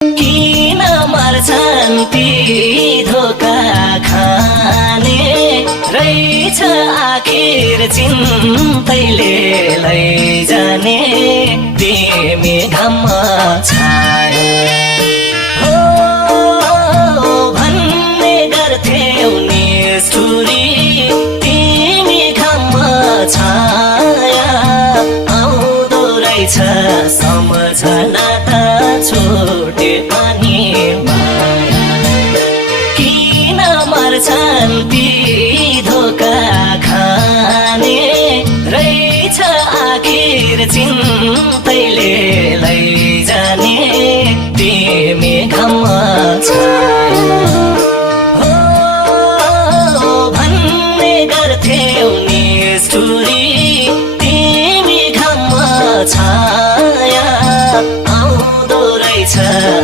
किन मर्छन् ती धोका खाने रहेछ आखिर चिन्तैले लैजाने तिमी घाममा छायो